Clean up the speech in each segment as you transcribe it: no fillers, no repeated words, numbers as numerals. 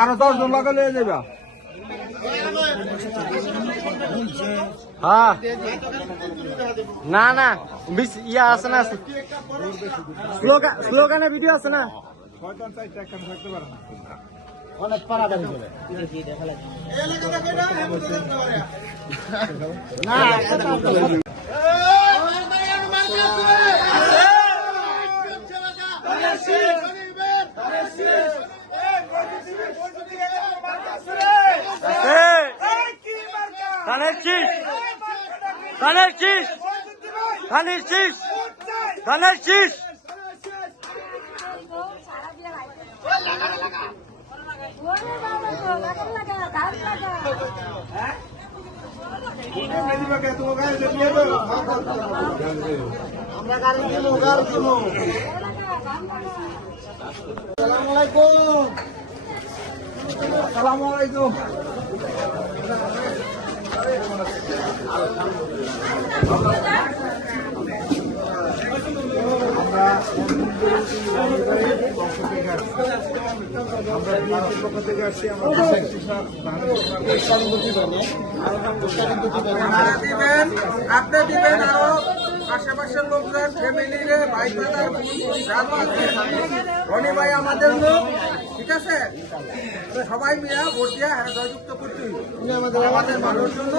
আরো 10 জন লাগালে যাবা। হ্যাঁ না না ইয়া আছে না, স্লোগানে ভিডিও আছে না। অনেক পারাবাড়ি চলে না ধানের শীষ, ধানের শীষ, ধানের শীষ, ধানের শীষ। আমরা গাড়ি দিব, গাড়ি দিব। আসসালামু আলাইকুম। আসসালামু আলাইকুম। আপনি দিবেন আরো আশেপাশের লোকজন, ফ্যামিলিরে, ভাই দাদার রনি ভাই আমাদের লোক, ঠিক আছে? সবাই মিলে ভোট দিয়ে জয়যুক্ত করতে আমাদের ভালোর জন্য,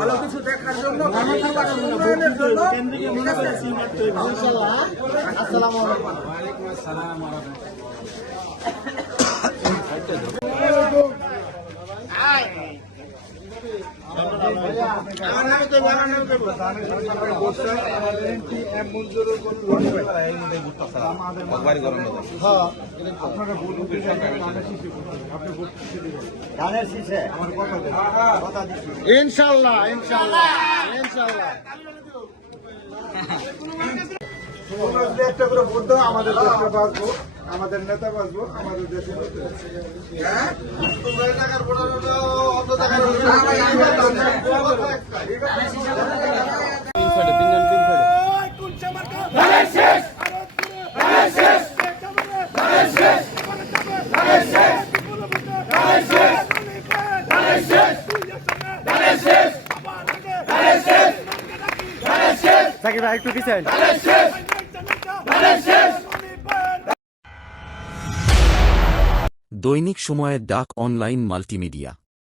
ভালো কিছু দেখার জন্য, উন্নয়নের জন্য, ঠিক আছে? আসসালামু আলাইকুম। ইনশাল্লাহ ইনশাল্লাহ ইনশাল্লাহ একটা করে ভোট দাও, আমাদের দেশটা বাঁচবো, আমাদের নেতা বাঁচবো, আমাদের দেশে সাকিব ভাই একটু পিছান। দৈনিক সময়ের ডাক অনলাইন মাল্টিমিডিয়া।